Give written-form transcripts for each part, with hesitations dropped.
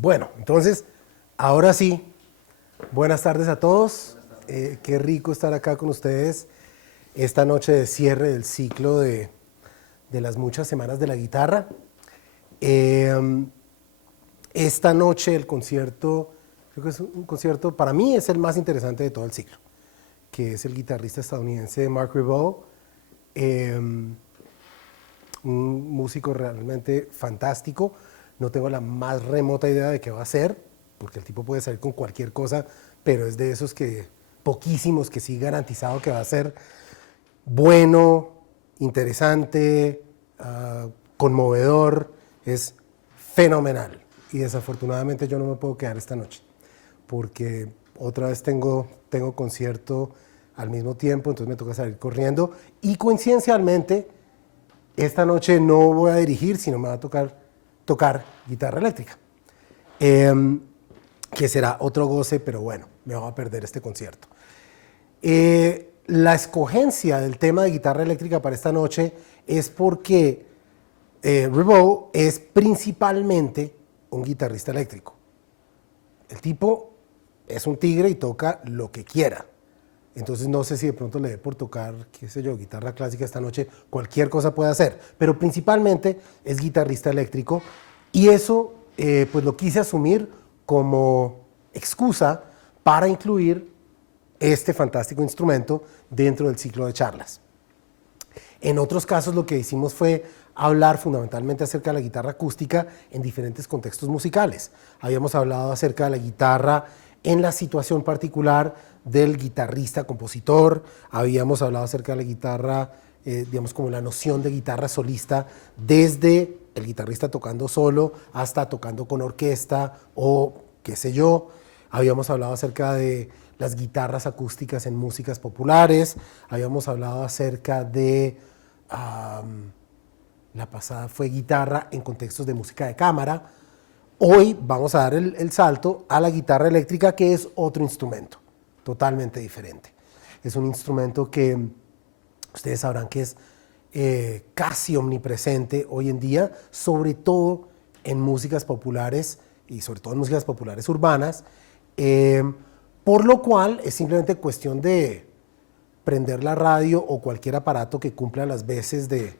Bueno, entonces, ahora sí, buenas tardes a todos. Qué rico estar acá con ustedes esta noche de cierre del ciclo de las muchas semanas de la guitarra. Eh, esta noche el concierto, creo que es un concierto, para mí es el más interesante de todo el ciclo, que es el guitarrista estadounidense Mark Ribot, un músico realmente fantástico. No tengo la más remota idea de qué va a hacer, porque el tipo puede salir con cualquier cosa, pero es de esos que, poquísimos que sí garantizado que va a ser bueno, interesante, conmovedor, es fenomenal. Y desafortunadamente yo no me puedo quedar esta noche, porque otra vez tengo concierto al mismo tiempo, entonces me toca salir corriendo. Y coincidencialmente, esta noche no voy a dirigir, sino me va a tocar guitarra eléctrica, que será otro goce, pero bueno, me voy a perder este concierto. La escogencia del tema de guitarra eléctrica para esta noche es porque Ribot es principalmente un guitarrista eléctrico. El tipo es un tigre y toca lo que quiera. Entonces no sé si de pronto le dé por tocar, qué sé yo, guitarra clásica esta noche, cualquier cosa puede hacer, pero principalmente es guitarrista eléctrico y eso pues lo quise asumir como excusa para incluir este fantástico instrumento dentro del ciclo de charlas. En otros casos lo que hicimos fue hablar fundamentalmente acerca de la guitarra acústica en diferentes contextos musicales. Habíamos hablado acerca de la guitarra en la situación particular del guitarrista compositor, habíamos hablado acerca de la guitarra, digamos como la noción de guitarra solista desde el guitarrista tocando solo hasta tocando con orquesta o qué sé yo. Habíamos hablado acerca de las guitarras acústicas en músicas populares, habíamos hablado acerca de, la pasada fue guitarra en contextos de música de cámara. Hoy vamos a dar el salto a la guitarra eléctrica, que es otro instrumento totalmente diferente. Es un instrumento que ustedes sabrán que es casi omnipresente hoy en día, sobre todo en músicas populares y sobre todo en músicas populares urbanas, por lo cual es simplemente cuestión de prender la radio o cualquier aparato que cumpla las veces de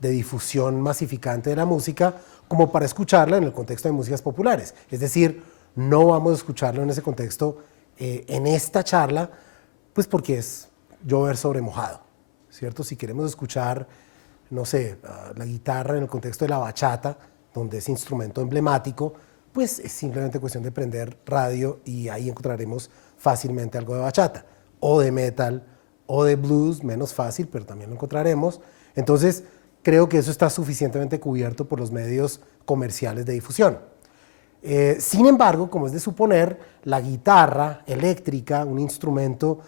difusión masificante de la música como para escucharla en el contexto de músicas populares. Es decir, no vamos a escucharlo en ese contexto en esta charla, pues porque es llover sobre mojado, ¿cierto? Si queremos escuchar, no sé, la guitarra en el contexto de la bachata, donde es instrumento emblemático, pues es simplemente cuestión de prender radio y ahí encontraremos fácilmente algo de bachata, o de metal, o de blues, menos fácil, pero también lo encontraremos. Entonces, creo que eso está suficientemente cubierto por los medios comerciales de difusión. Sin embargo, como es de suponer, la guitarra eléctrica, un instrumento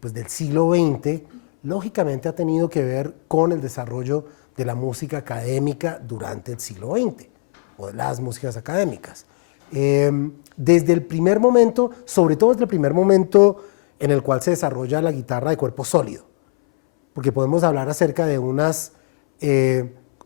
pues del siglo XX, lógicamente ha tenido que ver con el desarrollo de la música académica durante el siglo XX, o de las músicas académicas. Desde el primer momento, sobre todo desde el primer momento en el cual se desarrolla la guitarra de cuerpo sólido, porque podemos hablar acerca de unas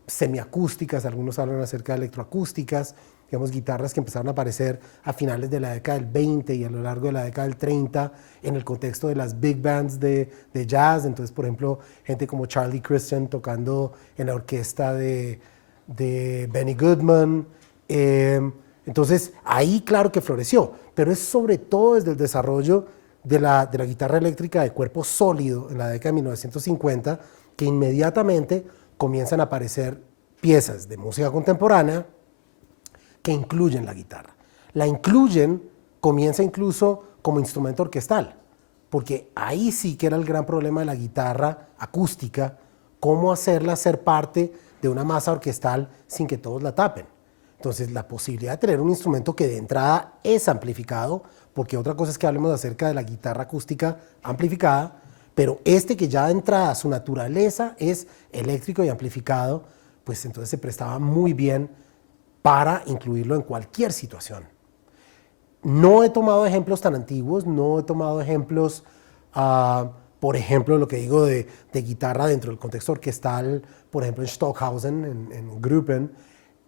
semiacústicas, algunos hablan acerca de electroacústicas, digamos, guitarras que empezaron a aparecer a finales de la década del 20 y a lo largo de la década del 30 en el contexto de las big bands de jazz. Entonces, por ejemplo, gente como Charlie Christian tocando en la orquesta de Benny Goodman. Entonces, ahí claro que floreció, pero es sobre todo desde el desarrollo de la guitarra eléctrica de cuerpo sólido en la década de 1950 que inmediatamente comienzan a aparecer piezas de música contemporánea que incluyen la guitarra. La incluyen, comienza incluso como instrumento orquestal, porque ahí sí que era el gran problema de la guitarra acústica, cómo hacerla ser parte de una masa orquestal sin que todos la tapen. Entonces, la posibilidad de tener un instrumento que de entrada es amplificado, porque otra cosa es que hablemos acerca de la guitarra acústica amplificada, pero este que ya de entrada su naturaleza es eléctrico y amplificado, pues entonces se prestaba muy bien para incluirlo en cualquier situación. No he tomado ejemplos tan antiguos, no he tomado ejemplos, por ejemplo, lo que digo de guitarra dentro del contexto orquestal, por ejemplo en Stockhausen, en Gruppen,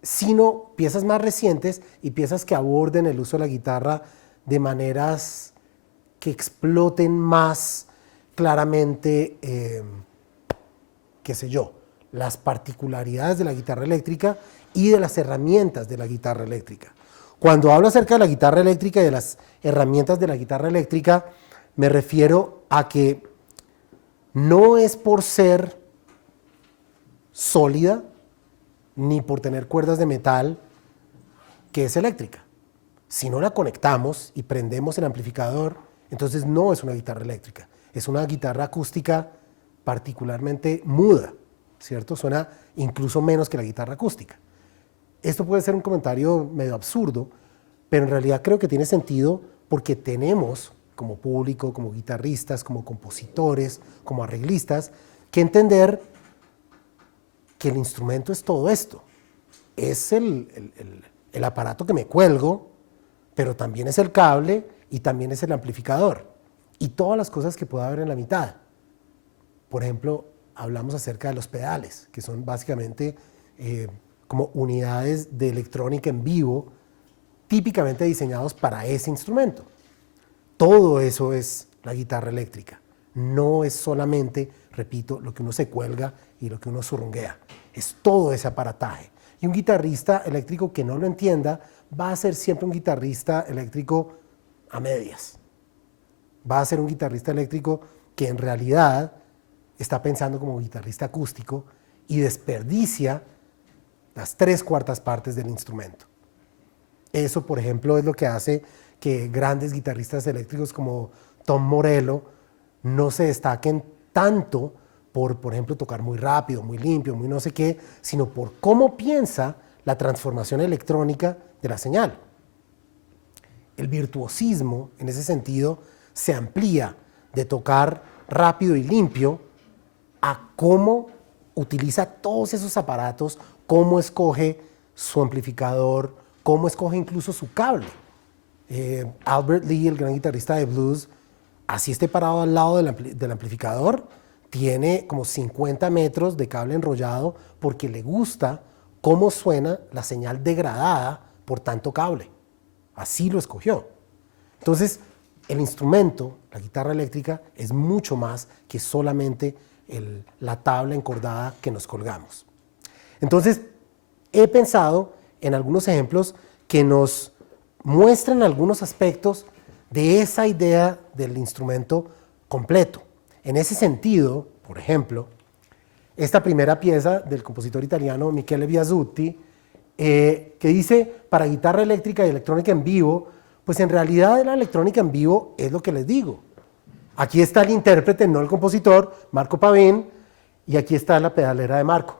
sino piezas más recientes y piezas que aborden el uso de la guitarra de maneras que exploten más claramente, qué sé yo, las particularidades de la guitarra eléctrica y de las herramientas de la guitarra eléctrica. Cuando hablo acerca de la guitarra eléctrica y de las herramientas de la guitarra eléctrica, me refiero a que no es por ser sólida ni por tener cuerdas de metal que es eléctrica. Si no la conectamos y prendemos el amplificador, entonces no es una guitarra eléctrica, es una guitarra acústica particularmente muda, ¿cierto? Suena incluso menos que la guitarra acústica. Esto puede ser un comentario medio absurdo, pero en realidad creo que tiene sentido porque tenemos, como público, como guitarristas, como compositores, como arreglistas, que entender que el instrumento es todo esto. Es el aparato que me cuelgo, pero también es el cable y también es el amplificador y todas las cosas que pueda haber en la mitad. Por ejemplo, hablamos acerca de los pedales, que son básicamente como unidades de electrónica en vivo, típicamente diseñados para ese instrumento. Todo eso es la guitarra eléctrica. No es solamente, repito, lo que uno se cuelga y lo que uno zurrunguea. Es todo ese aparataje. Y un guitarrista eléctrico que no lo entienda va a ser siempre un guitarrista eléctrico a medias. Va a ser un guitarrista eléctrico que en realidad está pensando como guitarrista acústico y desperdicia las 3/4 partes del instrumento. Eso, por ejemplo, es lo que hace que grandes guitarristas eléctricos como Tom Morello no se destaquen tanto por ejemplo, tocar muy rápido, muy limpio, muy no sé qué, sino por cómo piensa la transformación electrónica de la señal. El virtuosismo, en ese sentido, se amplía de tocar rápido y limpio a cómo utiliza todos esos aparatos, cómo escoge su amplificador, cómo escoge incluso su cable. Albert Lee, el gran guitarrista de blues, así esté parado al lado del amplificador, tiene como 50 metros de cable enrollado porque le gusta cómo suena la señal degradada por tanto cable. Así lo escogió. Entonces, el instrumento, la guitarra eléctrica, es mucho más que solamente la tabla encordada que nos colgamos. Entonces, he pensado en algunos ejemplos que nos muestran algunos aspectos de esa idea del instrumento completo. En ese sentido, por ejemplo, esta primera pieza del compositor italiano Michele Biasutti, que dice para guitarra eléctrica y electrónica en vivo, pues en realidad la electrónica en vivo es lo que les digo. Aquí está el intérprete, no el compositor, Marco Pavin, y aquí está la pedalera de Marco.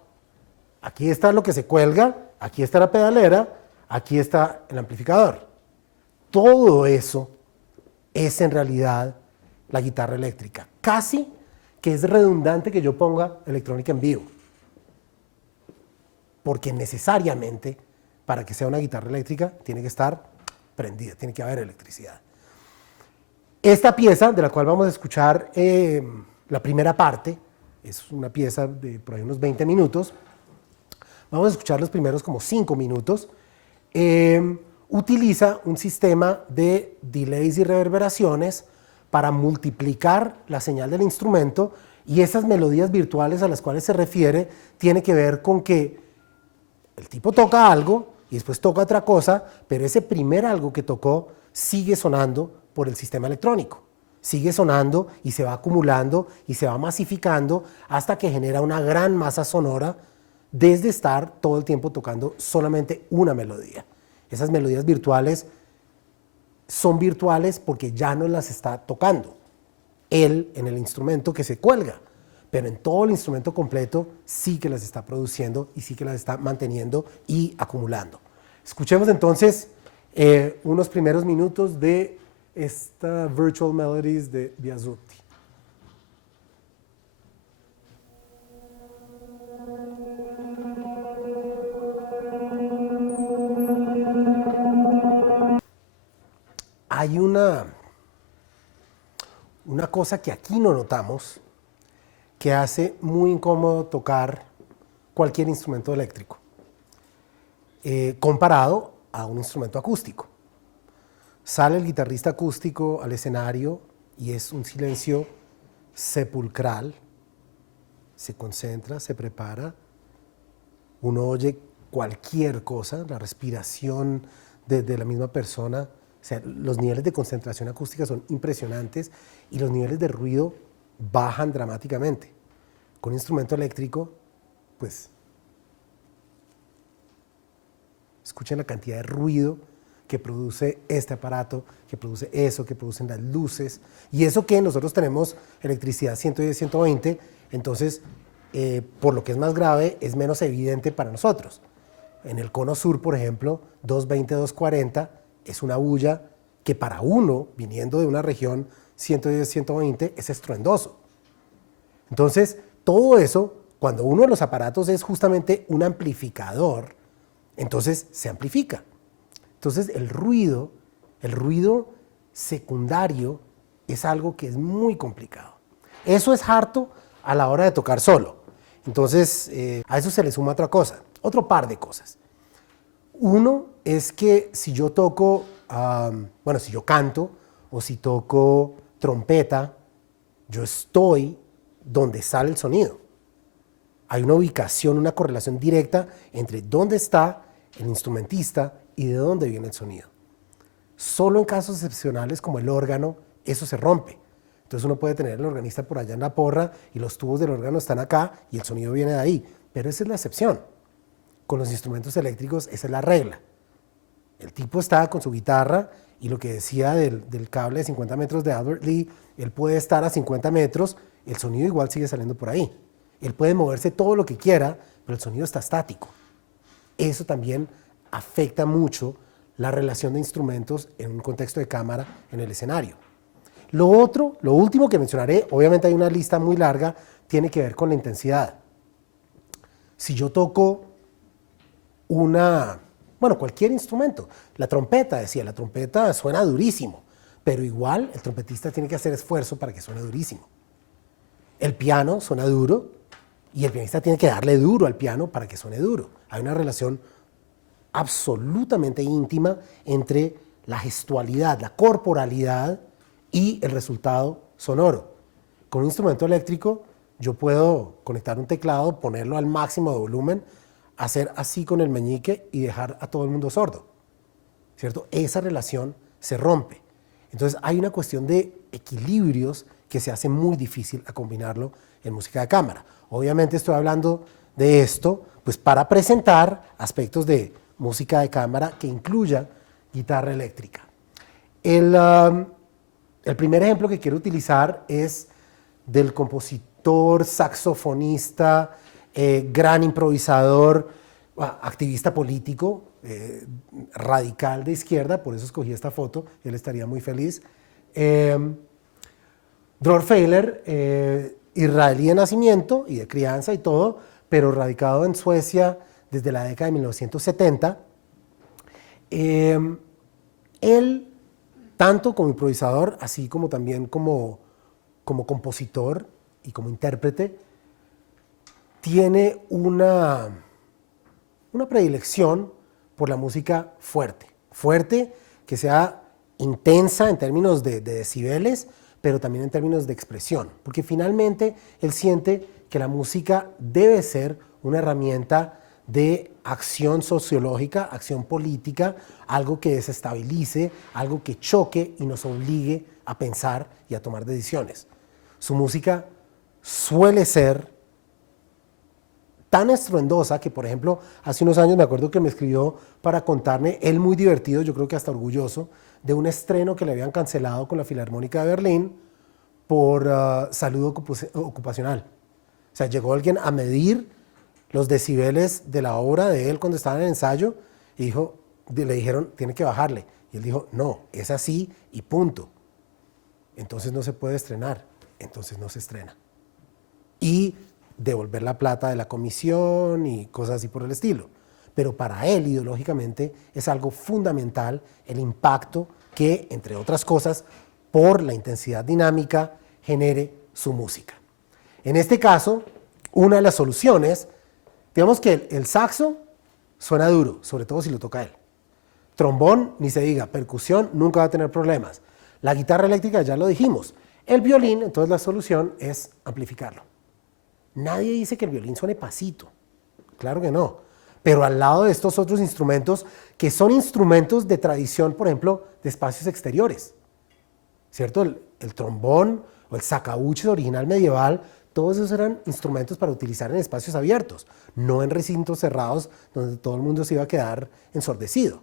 Aquí está lo que se cuelga, aquí está la pedalera, aquí está el amplificador. Todo eso es en realidad la guitarra eléctrica. Casi que es redundante que yo ponga electrónica en vivo, porque necesariamente para que sea una guitarra eléctrica tiene que estar prendida, tiene que haber electricidad. Esta pieza, de la cual vamos a escuchar la primera parte, es una pieza de por ahí unos 20 minutos, vamos a escuchar los primeros como 5 minutos, utiliza un sistema de delays y reverberaciones para multiplicar la señal del instrumento, y esas melodías virtuales a las cuales se refiere tiene que ver con que el tipo toca algo y después toca otra cosa, pero ese primer algo que tocó sigue sonando por el sistema electrónico. Sigue sonando y se va acumulando y se va masificando hasta que genera una gran masa sonora desde estar todo el tiempo tocando solamente una melodía. Esas melodías virtuales son virtuales porque ya no las está tocando él en el instrumento que se cuelga, pero en todo el instrumento completo sí que las está produciendo y sí que las está manteniendo y acumulando. Escuchemos entonces unos primeros minutos de esta Virtual Melodies de Biasutti. Hay una cosa que aquí no notamos que hace muy incómodo tocar cualquier instrumento eléctrico. comparado a un instrumento acústico. Sale el guitarrista acústico al escenario y es un silencio sepulcral, se concentra, se prepara, uno oye cualquier cosa, la respiración de la misma persona, o sea, los niveles de concentración acústica son impresionantes y los niveles de ruido bajan dramáticamente. Con un instrumento eléctrico, pues, escuchen la cantidad de ruido que produce este aparato, que produce eso, que producen las luces, y eso que nosotros tenemos electricidad 110, 120, entonces, por lo que es más grave, es menos evidente para nosotros. En el cono sur, por ejemplo, 220, 240 es una bulla que para uno, viniendo de una región 110, 120, es estruendoso. Entonces, todo eso, cuando uno de los aparatos es justamente un amplificador, entonces se amplifica. Entonces, el ruido secundario es algo que es muy complicado. Eso es harto a la hora de tocar solo. Entonces, a eso se le suma otra cosa, otro par de cosas. Uno es que si yo toco, si yo canto o si toco trompeta, yo estoy donde sale el sonido. Hay una ubicación, una correlación directa entre dónde está el instrumentista y de dónde viene el sonido. Solo en casos excepcionales como el órgano, eso se rompe. Entonces uno puede tener el organista por allá en la porra y los tubos del órgano están acá y el sonido viene de ahí. Pero esa es la excepción. Con los instrumentos eléctricos esa es la regla. El tipo está con su guitarra y lo que decía del cable de 50 metros de Albert Lee, él puede estar a 50 metros, el sonido igual sigue saliendo por ahí. Él puede moverse todo lo que quiera, pero el sonido está estático. Eso también afecta mucho la relación de instrumentos en un contexto de cámara en el escenario. Lo último que mencionaré, obviamente hay una lista muy larga, tiene que ver con la intensidad. Si yo toco cualquier instrumento, la trompeta suena durísimo, pero igual el trompetista tiene que hacer esfuerzo para que suene durísimo. El piano suena duro y el pianista tiene que darle duro al piano para que suene duro. Hay una relación absolutamente íntima entre la gestualidad, la corporalidad y el resultado sonoro. Con un instrumento eléctrico yo puedo conectar un teclado, ponerlo al máximo de volumen, hacer así con el meñique y dejar a todo el mundo sordo, ¿cierto? Esa relación se rompe. Entonces hay una cuestión de equilibrios que se hace muy difícil a combinarlo en música de cámara. Obviamente estoy hablando de esto pues para presentar aspectos de música de cámara que incluya guitarra eléctrica. El primer ejemplo que quiero utilizar es del compositor, saxofonista, gran improvisador, activista político, radical de izquierda, por eso escogí esta foto, él estaría muy feliz. Dror Feiler, israelí de nacimiento y de crianza y todo, pero radicado en Suecia desde la década de 1970. Él, tanto como improvisador, así como también como compositor y como intérprete, tiene una predilección por la música fuerte, que sea intensa en términos de decibeles, pero también en términos de expresión, porque finalmente él siente que la música debe ser una herramienta de acción sociológica, acción política, algo que desestabilice, algo que choque y nos obligue a pensar y a tomar decisiones. Su música suele ser tan estruendosa que, por ejemplo, hace unos años me acuerdo que me escribió para contarme, él muy divertido, yo creo que hasta orgulloso, de un estreno que le habían cancelado con la Filarmónica de Berlín por salud ocupacional. O sea, llegó alguien a medir los decibeles de la obra de él cuando estaba en el ensayo y le dijeron, tiene que bajarle. Y él dijo, no, es así y punto. Entonces no se puede estrenar, entonces no se estrena. Y devolver la plata de la comisión y cosas así por el estilo. Pero para él, ideológicamente, es algo fundamental el impacto que, entre otras cosas, por la intensidad dinámica, genere su música. En este caso, una de las soluciones, digamos que el saxo suena duro, sobre todo si lo toca él. Trombón, ni se diga, percusión, nunca va a tener problemas. La guitarra eléctrica, ya lo dijimos. El violín, entonces la solución es amplificarlo. Nadie dice que el violín suene pasito, claro que no. Pero al lado de estos otros instrumentos, que son instrumentos de tradición, por ejemplo, de espacios exteriores, ¿cierto? El trombón o el sacabuches original medieval, todos esos eran instrumentos para utilizar en espacios abiertos, no en recintos cerrados donde todo el mundo se iba a quedar ensordecido.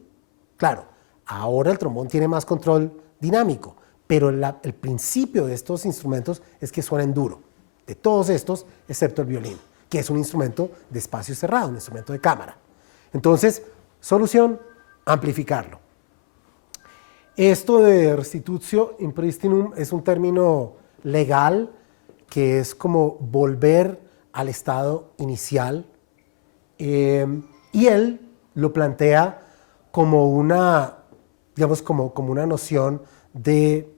Claro, ahora el trombón tiene más control dinámico, pero el principio de estos instrumentos es que suenen duro. De todos estos, excepto el violín, que es un instrumento de espacio cerrado, un instrumento de cámara. Entonces, solución, amplificarlo. Esto de restitutio in pristinum es un término legal que es como volver al estado inicial, y él lo plantea como una, digamos, como una noción de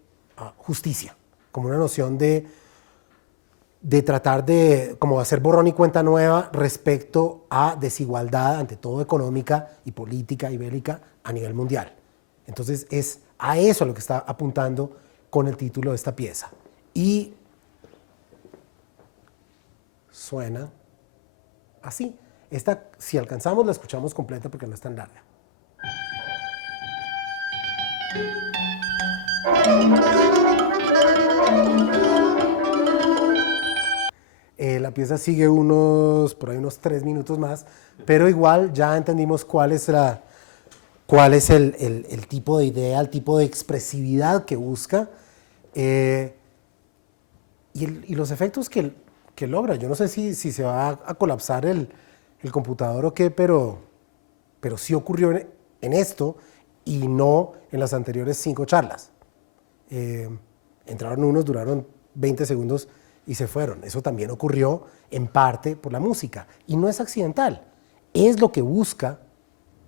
justicia, como una noción de tratar de como hacer borrón y cuenta nueva respecto a desigualdad, ante todo económica y política y bélica a nivel mundial. Entonces es a eso a lo que está apuntando con el título de esta pieza. Y suena así. Esta, si alcanzamos, la escuchamos completa porque no es tan larga. La pieza sigue por ahí unos 3 minutos más, pero igual ya entendimos cuál es el tipo de idea, el tipo de expresividad que busca, y los efectos que logra. Yo no sé si se va a colapsar el computador o qué, pero sí ocurrió en esto y no en las anteriores 5 charlas. Entraron unos, duraron 20 segundos y se fueron. Eso también ocurrió en parte por la música. Y no es accidental. Es lo que busca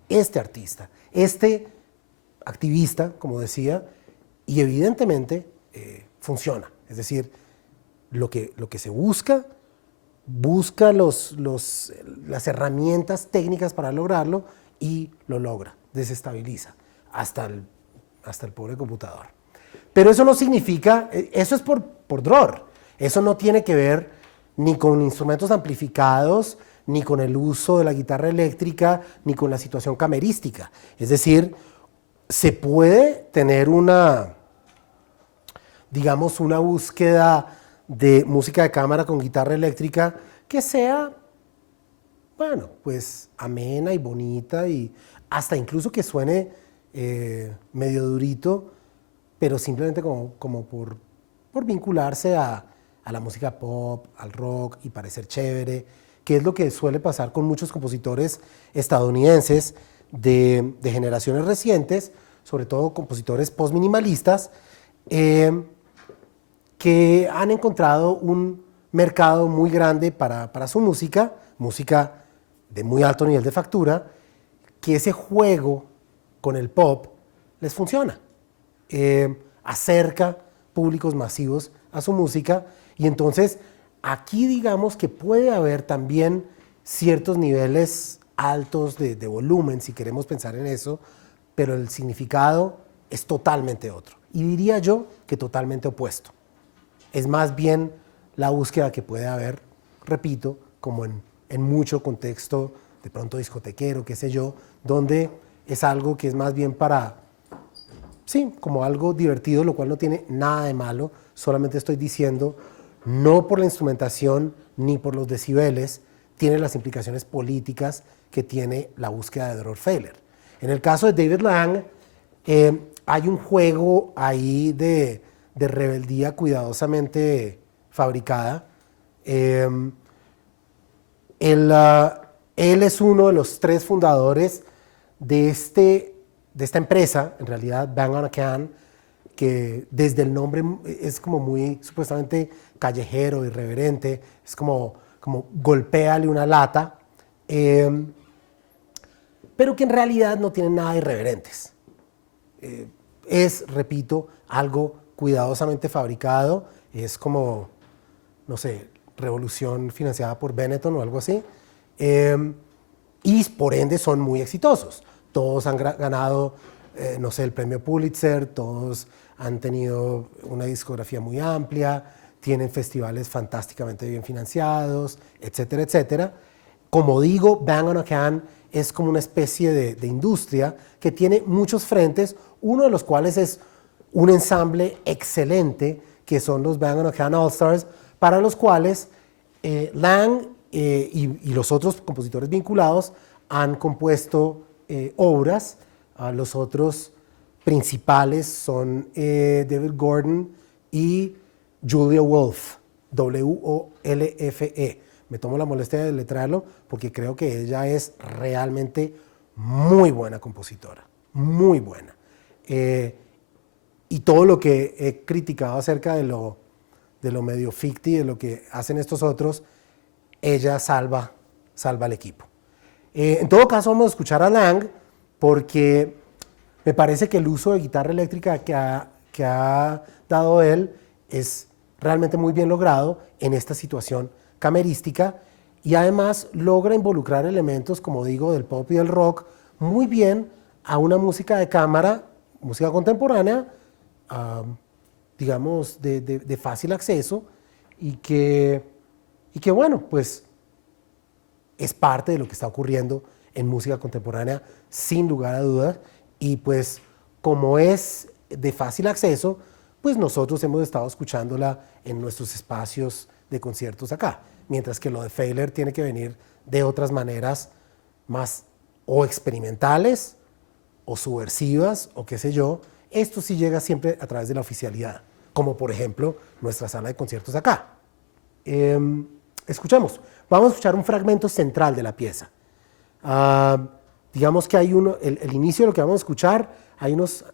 este artista, este activista, como decía, y evidentemente funciona. Es decir, lo que se busca las herramientas técnicas para lograrlo y lo logra, desestabiliza hasta el pobre computador. Pero eso no significa, eso es por Dror, eso no tiene que ver ni con instrumentos amplificados, ni con el uso de la guitarra eléctrica, ni con la situación camerística. Es decir, se puede tener digamos, una búsqueda de música de cámara con guitarra eléctrica que sea, bueno, pues amena y bonita y hasta incluso que suene medio durito, pero simplemente como por vincularse a la música pop, al rock y parecer chévere, que es lo que suele pasar con muchos compositores estadounidenses de generaciones recientes, sobre todo compositores postminimalistas, que han encontrado un mercado muy grande para su música de muy alto nivel de factura, que ese juego con el pop les funciona. Acerca públicos masivos a su música, y entonces aquí digamos que puede haber también ciertos niveles altos de volumen, si queremos pensar en eso, pero el significado es totalmente otro. Y diría yo que totalmente opuesto. Es más bien la búsqueda que puede haber, repito, como en mucho contexto de pronto discotequero, qué sé yo, donde es algo que es más bien para, sí, como algo divertido, lo cual no tiene nada de malo, solamente estoy diciendo, no por la instrumentación ni por los decibeles, tiene las implicaciones políticas que tiene la búsqueda de Dror Feiler. En el caso de David Lang, hay un juego ahí de rebeldía cuidadosamente fabricada. Él es uno de los 3 fundadores de esta empresa, en realidad Bang & Can, que desde el nombre es como muy supuestamente callejero, irreverente, es como golpéale una lata, pero que en realidad no tienen nada de irreverentes. Es, repito, algo cuidadosamente fabricado, es como, no sé, Revolución financiada por Benetton o algo así. y por ende son muy exitosos. Todos han ganado, no sé, el premio Pulitzer, todos han tenido una discografía muy amplia, tienen festivales fantásticamente bien financiados, etcétera, etcétera. Como digo, Bang on a Can es como una especie de industria que tiene muchos frentes, uno de los cuales es un ensamble excelente que son los Bang on a Can All Stars, para los cuales Lang y los otros compositores vinculados han compuesto obras. Los otros principales son David Gordon y Julia Wolfe, W-O-L-F-E. Me tomo la molestia de deletrearlo porque creo que ella es realmente muy buena compositora, muy buena. Y todo lo que he criticado acerca de lo medio ficti, de lo que hacen estos otros, ella salva al equipo. En todo caso, vamos a escuchar a Lang porque me parece que el uso de guitarra eléctrica que ha dado él es realmente muy bien logrado en esta situación camerística y además logra involucrar elementos, como digo, del pop y del rock muy bien a una música de cámara, música contemporánea, digamos, de fácil acceso y que bueno, pues es parte de lo que está ocurriendo en música contemporánea sin lugar a dudas y pues como es de fácil acceso, pues nosotros hemos estado escuchándola en nuestros espacios de conciertos acá, mientras que lo de Feiler tiene que venir de otras maneras más o experimentales o subversivas o qué sé yo. Esto sí llega siempre a través de la oficialidad, como por ejemplo nuestra sala de conciertos acá. Escuchemos, vamos a escuchar un fragmento central de la pieza. Digamos que hay el inicio de lo que vamos a escuchar, hay unos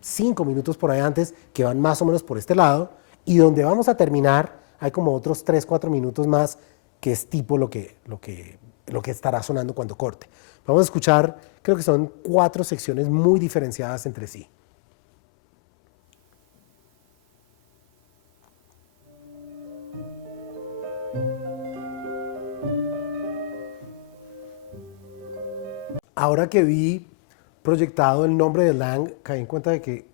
5 minutos por ahí antes que van más o menos por este lado, y donde vamos a terminar hay como otros 3, 4 minutos más que es tipo lo que estará sonando cuando corte. Vamos a escuchar, creo que son 4 secciones muy diferenciadas entre sí. Ahora que vi proyectado el nombre de Lang, caí en cuenta de que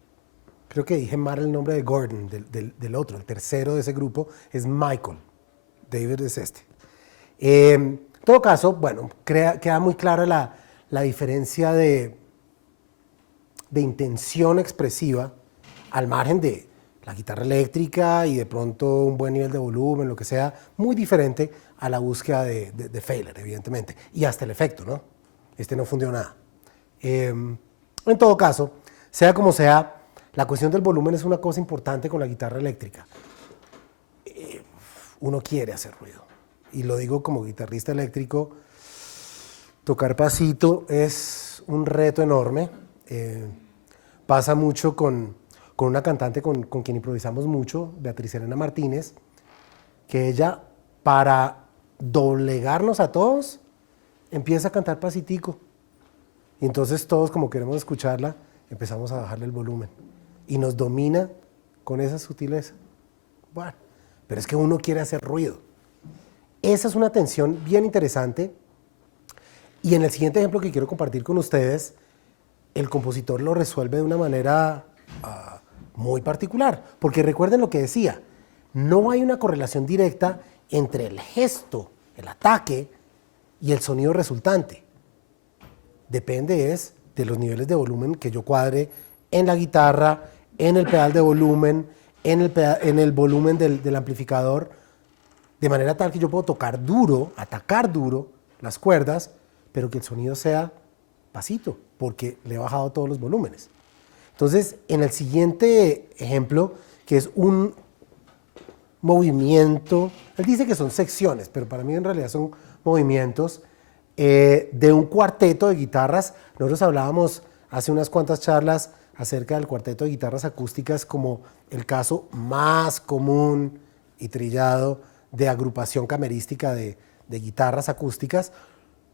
creo que dije mal el nombre de Gordon, del otro, el tercero de ese grupo, es Michael. David es este. En todo caso, bueno, queda muy clara la diferencia de intención expresiva al margen de la guitarra eléctrica y de pronto un buen nivel de volumen, lo que sea, muy diferente a la búsqueda de Feiler, evidentemente, y hasta el efecto, ¿no? Este no fundió nada. En todo caso, sea como sea, la cuestión del volumen es una cosa importante con la guitarra eléctrica. Uno quiere hacer ruido. Y lo digo como guitarrista eléctrico, tocar pasito es un reto enorme. Pasa mucho con una cantante con quien improvisamos mucho, Beatriz Elena Martínez, que ella, para doblegarnos a todos, empieza a cantar pasitico. Y entonces todos, como queremos escucharla, empezamos a bajarle el volumen. Y nos domina con esa sutileza. Bueno, pero es que uno quiere hacer ruido. Esa es una tensión bien interesante. Y en el siguiente ejemplo que quiero compartir con ustedes, el compositor lo resuelve de una manera muy particular. Porque recuerden lo que decía, no hay una correlación directa entre el gesto, el ataque y el sonido resultante. Depende es de los niveles de volumen que yo cuadre en la guitarra, en el pedal de volumen, en el volumen del amplificador, de manera tal que yo puedo tocar duro, atacar duro las cuerdas, pero que el sonido sea pasito, porque le he bajado todos los volúmenes. Entonces, en el siguiente ejemplo, que es un movimiento, él dice que son secciones, pero para mí en realidad son movimientos de un cuarteto de guitarras. Nosotros hablábamos hace unas cuantas charlas acerca del cuarteto de guitarras acústicas como el caso más común y trillado de agrupación camerística de guitarras acústicas.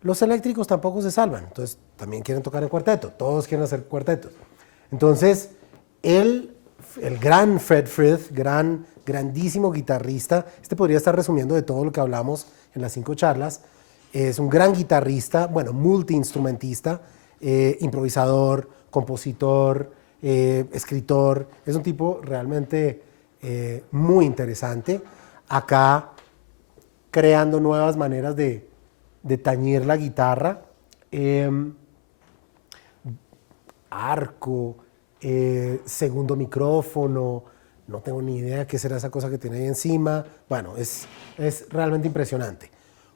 Los eléctricos tampoco se salvan, entonces también quieren tocar en cuarteto, todos quieren hacer cuartetos. Entonces, el gran Fred Frith, grandísimo guitarrista, este podría estar resumiendo de todo lo que hablamos en las 5 charlas, Es un gran guitarrista, bueno, multiinstrumentista, improvisador, compositor, escritor. Es un tipo realmente muy interesante. Acá creando nuevas maneras de tañir la guitarra. Arco, segundo micrófono, no tengo ni idea qué será esa cosa que tiene ahí encima. Bueno, es realmente impresionante.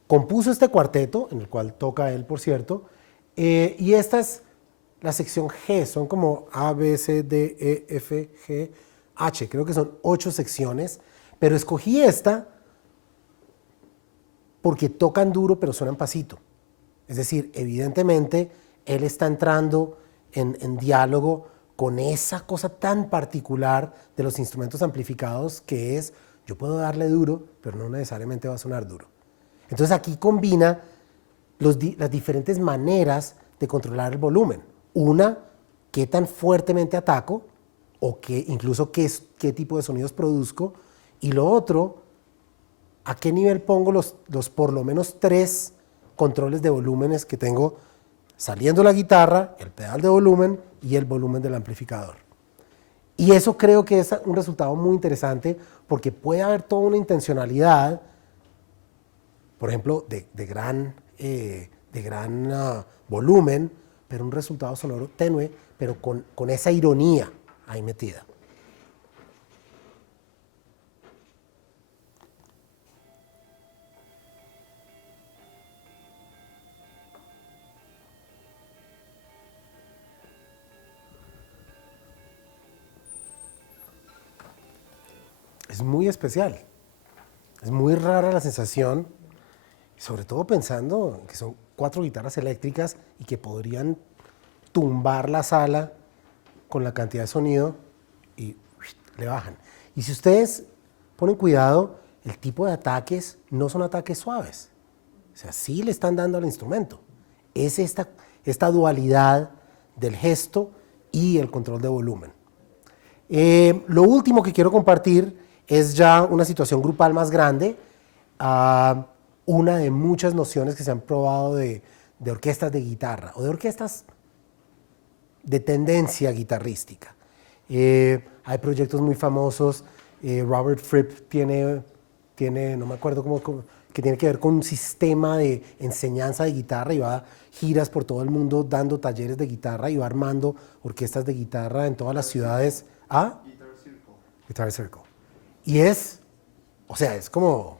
Compuso este cuarteto, en el cual toca él, por cierto, y esta es la sección G, son como A, B, C, D, E, F, G, H, creo que son 8 secciones, pero escogí esta porque tocan duro pero suenan pasito. Es decir, evidentemente él está entrando en diálogo con esa cosa tan particular de los instrumentos amplificados que es, yo puedo darle duro, pero no necesariamente va a sonar duro. Entonces aquí combina las diferentes maneras de controlar el volumen. Una, qué tan fuertemente ataco, o incluso qué tipo de sonidos produzco, y lo otro, a qué nivel pongo los por lo menos 3 controles de volúmenes que tengo saliendo la guitarra, el pedal de volumen y el volumen del amplificador. Y eso creo que es un resultado muy interesante porque puede haber toda una intencionalidad, por ejemplo, de gran volumen, pero un resultado sonoro tenue, pero con esa ironía ahí metida. Es muy especial, es muy rara la sensación, sobre todo pensando que son 4 guitarras eléctricas y que podrían tumbar la sala con la cantidad de sonido y le bajan. Y si ustedes ponen cuidado, el tipo de ataques no son ataques suaves. O sea, sí le están dando al instrumento. Es esta dualidad del gesto y el control de volumen. Lo último que quiero compartir es ya una situación grupal más grande, una de muchas nociones que se han probado de orquestas de guitarra o de orquestas de tendencia guitarrística. Hay proyectos muy famosos, Robert Fripp tiene, no me acuerdo que tiene que ver con un sistema de enseñanza de guitarra y va giras por todo el mundo dando talleres de guitarra y va armando orquestas de guitarra en todas las ciudades. ¿Ah? Guitar Circle. Y es como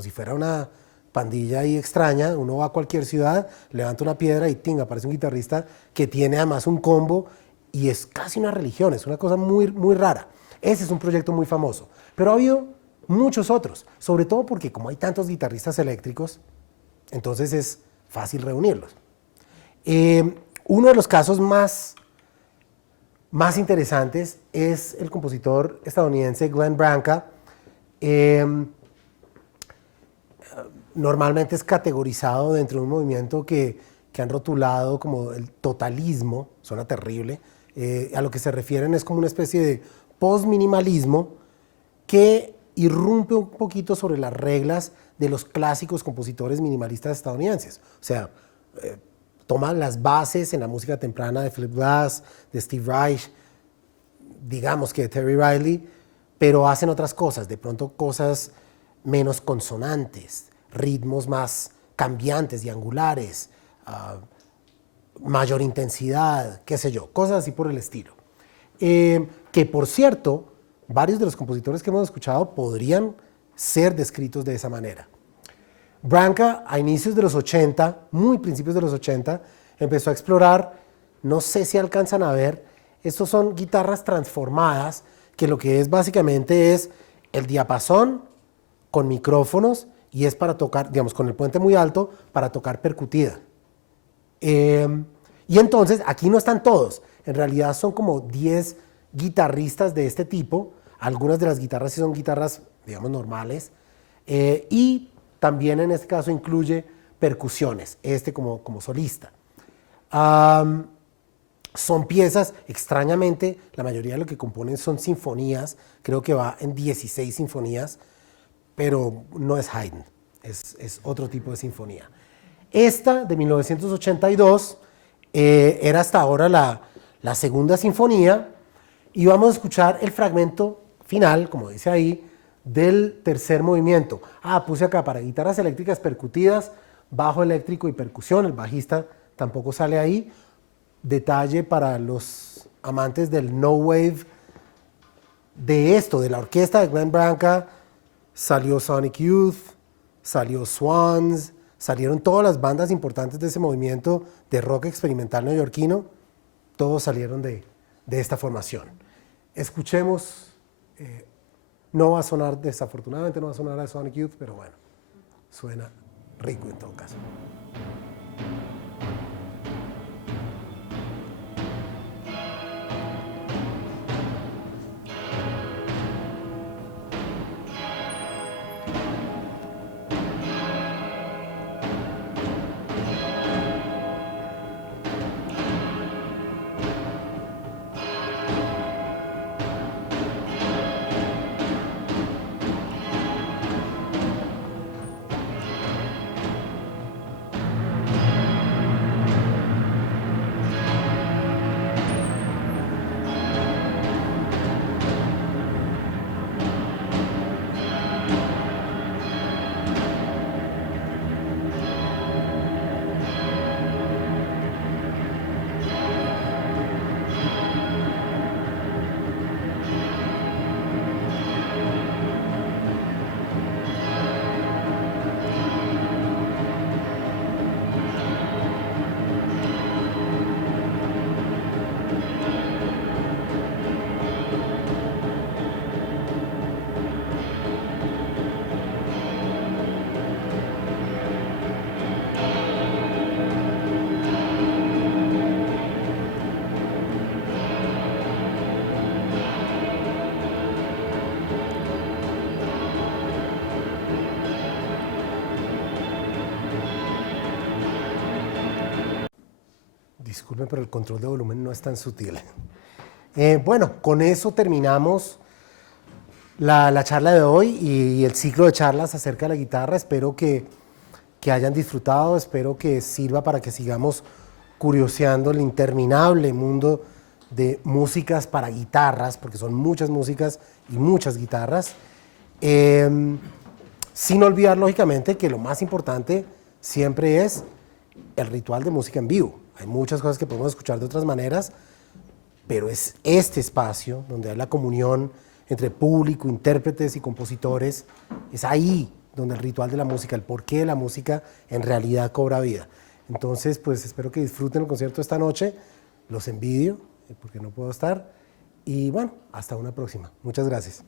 si fuera una pandilla ahí extraña. Uno va a cualquier ciudad, levanta una piedra y ting, aparece un guitarrista que tiene además un combo y es casi una religión, es una cosa muy, muy rara. Ese es un proyecto muy famoso, pero ha habido muchos otros, sobre todo porque como hay tantos guitarristas eléctricos, entonces es fácil reunirlos. Uno de los casos más interesantes es el compositor estadounidense Glenn Branca. Normalmente es categorizado dentro de un movimiento que han rotulado como el totalismo, suena terrible, a lo que se refieren es como una especie de post-minimalismo que irrumpe un poquito sobre las reglas de los clásicos compositores minimalistas estadounidenses. O sea, toma las bases en la música temprana de Philip Glass, de Steve Reich, digamos que de Terry Riley, pero hacen otras cosas, de pronto cosas menos consonantes, ritmos más cambiantes y angulares, mayor intensidad, qué sé yo, cosas así por el estilo. Que por cierto, varios de los compositores que hemos escuchado podrían ser descritos de esa manera. Branca, a inicios de los 80, muy principios de los 80, empezó a explorar, no sé si alcanzan a ver, estos son guitarras transformadas, que lo que es básicamente es el diapasón con micrófonos y es para tocar, digamos, con el puente muy alto, para tocar percutida. Y entonces, aquí no están todos, en realidad son como 10 guitarristas de este tipo, algunas de las guitarras sí son guitarras, digamos, normales, y también en este caso incluye percusiones, como solista. Son piezas, extrañamente, la mayoría de lo que componen son sinfonías, creo que va en 16 sinfonías, pero no es Haydn, es otro tipo de sinfonía. Esta de 1982 era hasta ahora la segunda sinfonía, y vamos a escuchar el fragmento final, como dice ahí, del tercer movimiento. Puse acá para guitarras eléctricas percutidas, bajo eléctrico y percusión. El bajista tampoco sale ahí. Detalle para los amantes del no wave, de la orquesta de Glenn Branca, salió Sonic Youth, salió Swans, salieron todas las bandas importantes de ese movimiento de rock experimental neoyorquino, todos salieron de esta formación. Escuchemos, no va a sonar, desafortunadamente no va a sonar a Sonic Youth, pero bueno, suena rico en todo caso. Disculpen, pero el control de volumen no es tan sutil. Bueno, con eso terminamos la charla de hoy y el ciclo de charlas acerca de la guitarra. Espero que hayan disfrutado, espero que sirva para que sigamos curioseando el interminable mundo de músicas para guitarras, porque son muchas músicas y muchas guitarras. Sin olvidar, lógicamente, que lo más importante siempre es el ritual de música en vivo. Hay muchas cosas que podemos escuchar de otras maneras, pero es este espacio donde hay la comunión entre público, intérpretes y compositores. Es ahí donde el ritual de la música, el porqué de la música en realidad cobra vida. Entonces, pues espero que disfruten el concierto esta noche. Los envidio porque no puedo estar. Y bueno, hasta una próxima. Muchas gracias.